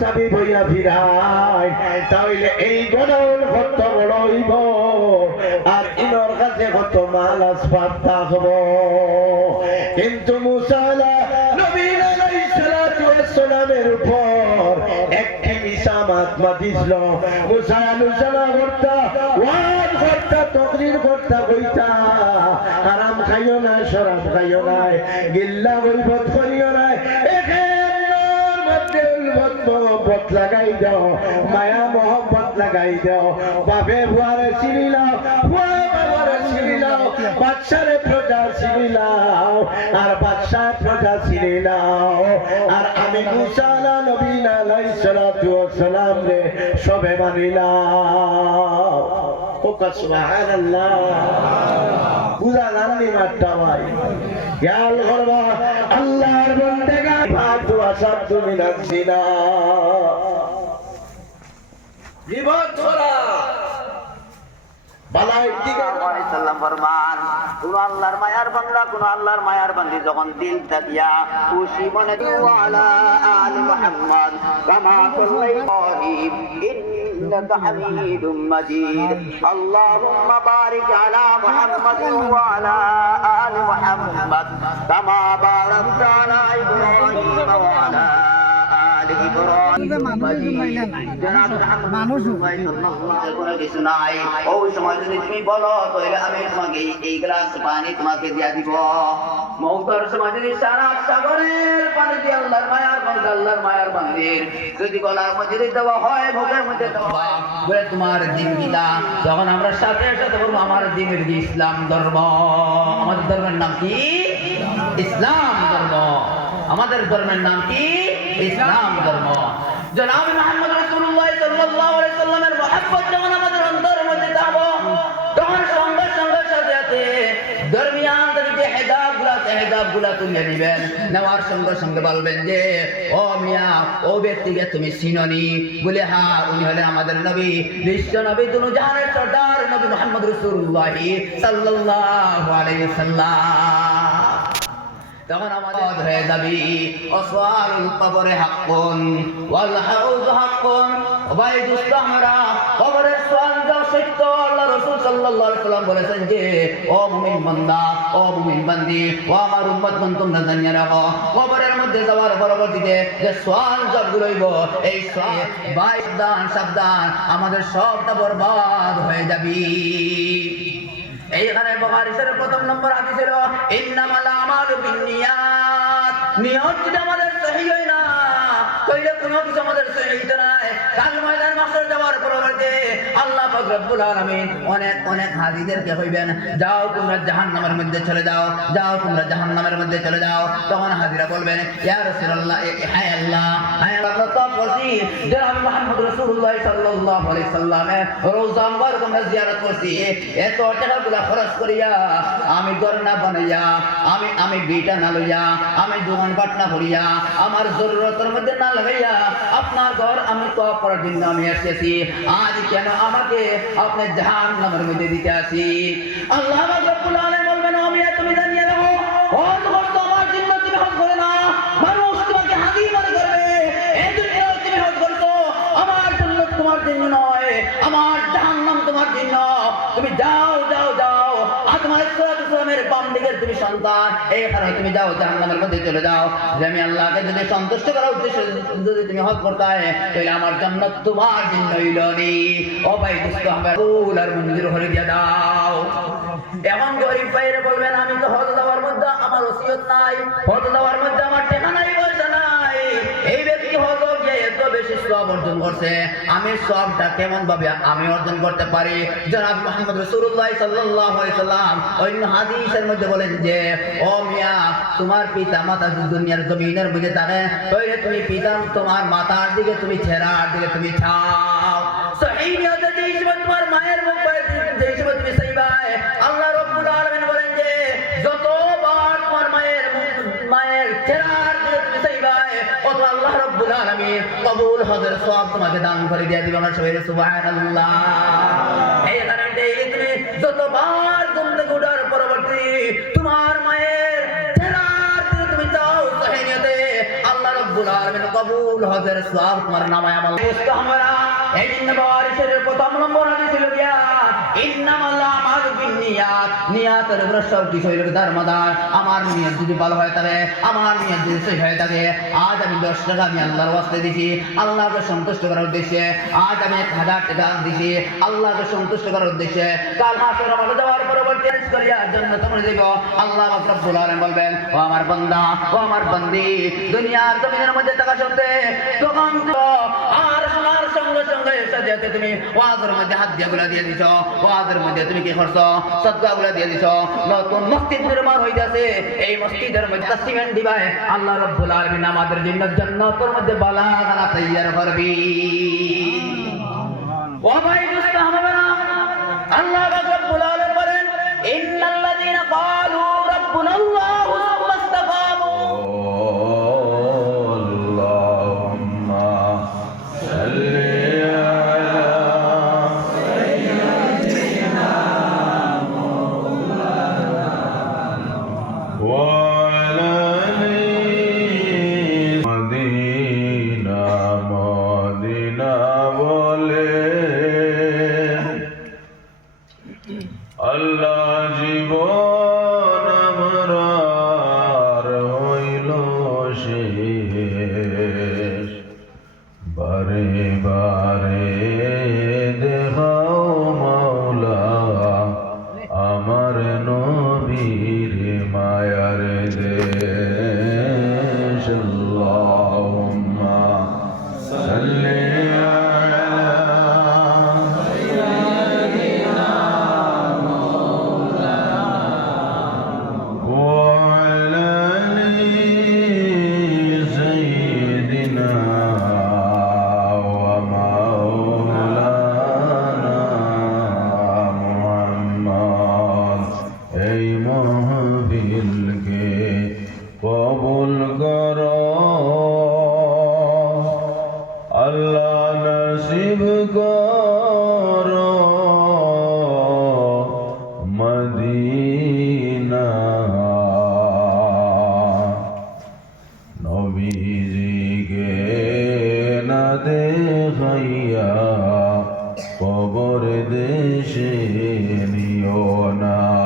চাবি বইয়া ফিরাই তাইলে এই গণল কত বড় হইব আর ইনর কাছে কত মাল আসবাব থাকব কিন্তু মুসা নবী আলাইহিস সালাতু ওয়াস সালামের উপর একটি মিশা মাতমা দিছিল মুসা আলোচনা করতা ওয়াজ করতা তাকরীর করতা কইতা হারাম খাইও না শরাব খাইও না গিল্লা গইবত করিও না মোহব্বত লাগাই দাও মায়া মোহব্বত লাগাই দাও বাপে ভুয়ারে চিনি লাও ভুয়া বাবারে চিনি লাও বাচ্চারে প্রজা চিনি লাও আর বাচ্চা প্রজা চিনি লাও আর আমি মুসা নবী আলাইহিস সালাতু ওয়াস সালাম রে সবে মানিলাম কোকা সুবহানাল্লাহ বুঝা জানি মাত্তা ভাই খেয়াল করবা আল্লাহর বন্দেগা ফাতু আসাদু মিনাজ জিনা গীবত করা বালাই দিকে সাল্লাম ফরমান কোন আল্লাহর মায়ার বান্দা কোন আল্লাহর মায়ার বান্দি যখন দিল থাকিয়া খুশি মনে আলা আলি মুহাম্মদ কামা সাল্লাল্লাহু إنك حميد مجيد اللهم بارك على محمد وعلى آل محمد كما باركت على إبراهيم وعلى آل إبراهيم মানুষ কোনো কিছু নাই ওই সময় যদি তুমি বলো তাহলে আমি তোমাকে এই গ্লাস পানি তোমাকে দিয়া দিব মওতার সময় যদি সারা সাগরের পানি দিয়ে আল্লাহর মায়ার বান্দির যদি গলার মধ্যে দেওয়া হয় বুকের মধ্যে দেওয়া বলে তোমার দিন কিটা যখন আমরা সাথে সাথে বলবো আমার দিনের কি ইসলাম ধর্ম আমাদের ধর্মের নাম কি ইসলাম ধর্ম আমাদের ধর্মের নাম কি ইসলাম ধর্ম জনাব মুহাম্মদ রাসূলুল্লাহ সাল্লাল্লাহু আলাইহি সাল্লামের মহব্বত যখন আমাদের অন্তরের মধ্যে থাকবে তখন সঙ্গে সঙ্গে সাথে দরমিয়ান থেকে হেদাবগুলা তুলে নেবেন নেওয়ার সঙ্গে সঙ্গে বলবেন যে ও মিয়া ও ব্যক্তিকে তুমি চিননি বলে হ্যাঁ উনি হলেন আমাদের নবী বিশ্ব নবী দুনু জাহানের সর্দার নবী মুহাম্মদ রাসূলুল্লাহ সাল্লাল্লাহু আলাইহি সাল্লাম তখন আমাদের হয়ে যাবি আসওয়ালুল কবরে হাক্কুন ওয়াল হাউজ হাক্কুন ভাই দোস্ত আমরা কবরের সওয়াল যাও সত্য আল্লাহ রাসূল সাল্লাল্লাহু আলাইহি সাল্লাম বলেছেন যে ও মুমিন বান্দা ও মুমিন বান্দি ও আমার উম্মত তোমরা জানিয়ে রাখো কবরের মধ্যে যাওয়ার পরবর্তীতে যে সওয়াল জবাবগুলো হইব এই সওয়াল ভাই সাবধান আমাদের সবটা বরবাদ হয়ে যাবে এইখানে বুখারী শরীফের প্রথম নম্বর হাদিস ছিল ইন্নামাল আমালু বিন্নিয়াত নিয়ত যদি আমাদের সহি হয় না তাহলে কোনো কিছু আমাদের সহি হইতে নাই কাল ময়দান মাসর যাওয়ার পরবর্তীতে আল্লাহ পাক রব্বুল আলামিন অনেক হাজিদেরকে কইবেন যাও তোমরা জাহান্নামের মধ্যে চলে যাও তোমরা জাহান্নামের মধ্যে চলে যাও তখন হাজিরা বলবেন ইয়া রাসূলুল্লাহ হায় আল্লাহ তো বলছি জনাব মুহাম্মদ রাসূলুল্লাহ সাল্লাল্লাহু আলাইহি সাল্লামের রওজা মুবারক আমরা জিয়ারত করছি এত টাকাগুলো খরচ করিয়া আমি গরনা বানাইয়া আমি বিটা না লইয়া আমি দোকান পাটনা করিয়া আমার জরুরতের মধ্যে না লাগাইয়া আপনার ঘর আমি তো করার জন্য আমি এসেছি আজ কেন আমাকে আপনি জাহান্নামের মধ্যে দিতে আসি আল্লাহ রাব্বুল আলামিন বলবেন আমি তুমি জানিয়ে দাও হজ করতে আমার জন্য তুমি হজ করে না মানুষ তোমাকে হাজি মনে করবে এই দুনিয়া তুমি হজ করছো আমার জন্য তোমার জন্য নয় আমার জাহান্নাম তোমার জন্য তুমি যাও তোমার ইসলামের বাম দিকের তুমি সন্তান এইখানে তুমি যাও জাহান্নামের মধ্যে চলে যাও যে আমি আল্লাহকে যদি সন্তুষ্ট করার উদ্দেশ্যে যদি তুমি হজ করতে হয় তাহলে আমার জান্নাত তোমার জন্য হইলনি ও ভাই দুষ্ট হবে আর মঞ্জুর হলে দিয়ে দাও এমন গরিব ভাইরে বলবেন আমি তো হজ দেওয়ার মধ্যে আমার ওসিয়ত নাই হজ দেওয়ার মধ্যে আমার টাকা নাই পয়সা নাই এই ব্যক্তি হজ গিয়ে এত বেশি সওয়াব অর্জন করছে আমি সওয়াবটা কেমন ভাবে আমি অর্জন করতে পারি জনাব মুহাম্মদ রাসূলুল্লাহ সাল্লাল্লাহু আলাইহি সাল্লাম অন্য হাদিসের মধ্যে বলেন যে ও মিয়া তোমার পিতা মাতা দুনিয়ার জমিনের মধ্যে থাকে তাহলে তুমি পিতা তোমার মাতার দিকে তুমি ছেড়ার দিকে তুমি চাও সহিহ নিয়তে যে হিসেবে তোমার মায়ের মুখ পায় যে হিসেবে তুমি চাইবাই আল্লাহ রাব্বুল আলামিন বলেন যে যতবার তোমার মায়ের চেহারার দিকে তুমি চাইবাই কত আল্লাহ রাব্বুল আলামিন কবুল হজের সওয়াব তোমাকে দান করে দিয়ে দিবেন সবাই সুবহানাল্লাহ এই কারণে ডেইলি তুমি যতবার ঘুম থেকে ওঠার পরবর্তী তোমার মায়ের চেহারার দিকে তুমি চাও সহিহ নিয়তে আল্লাহ রাব্বুল আলামিন কবুল হজের সওয়াব তোমার নামায় আমল মুস্তাহমারা এই নবীর প্রথম নম্বর হাদিস হলো গিয়া ইন্নামাল আমালু বিন্নিয়াত নিয়াতের উপর সব কিছু হইল দারমদার আমার নিয়ত যদি ভালো হয় তবে আমার নিয়ত যদি সহি হয় তবে আজ আমি 10 টাকা আমি আল্লাহর ওয়াস্তে দিছি আল্লাহকে সন্তুষ্ট করার উদ্দেশ্যে আজ আমি 1000 টাকা দিছি আল্লাহকে সন্তুষ্ট করার উদ্দেশ্যে কাল হাসর মাঠে যাওয়ার পরবর্তী করিয়া জান্নাত মনে দেব আল্লাহ রাব্বুল আলামিন বলবেন ও আমার বান্দা ও আমার বান্দি দুনিয়ার জমিনের মধ্যে থাকা সত্ত্বে তখন তো আর সোনার সঙ্গে সঙ্গে সাথে তুমি ওয়াজের মধ্যে হাত দিয়ে দিছো ওয়াজের মধ্যে তুমি কি করছো সাদকাগুলো দিয়ে দিছো নতুন মসজিদ নির্মাণ হইতাছে এই মসজিদের মধ্যে সিমেন্ট দিবাই আল্লাহ রাব্বুল আলামিন আমাদের জন্য জান্নাতের মধ্যে বালাখানা তৈয়ার করবি ও ভাই মুস্তাহমারা আল্লাহ রাব্বুল আলামিন বলেন ইন্নাল্লাযীনা ক্বালু রাব্বুনাল্লাহু সুম্মা ইসতাকামু আল্লাহুম্মা সাল্লি আল্লাহ জীবন আমার হইল শেষ বারে বারে দেখাও মাওলা আমার নবীর মায়ার দেশ আল্লাহুম্মা সাল্লি কবুল করো আল্লাহ নসিব করো মদিনা নবীজিকে না দেখাইয়া কবর দেশে নিও না